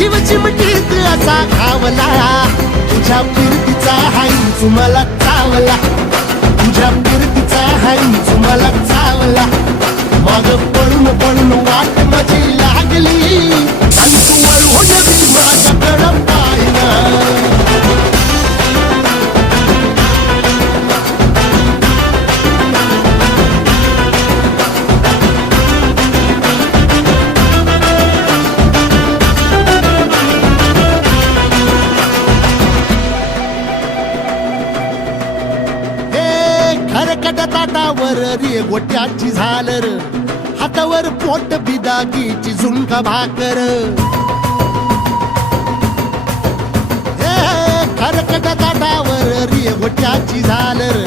जीव चिमटीत असा घावला, तुझ्या फिरतीचा हाईच मला चावला, तुझ्या फिरतीचा हाईच मला चावला. माग पळून पळून वाट माझी लागली, आणि तू वळून बी माझ्याकडं पाहिला. खरकट ताटावर रे गोट्याची झालर, हातावर पोट बिदागीची झुणका भाकर. खरकट ताटावर रे गोट्याची झालर,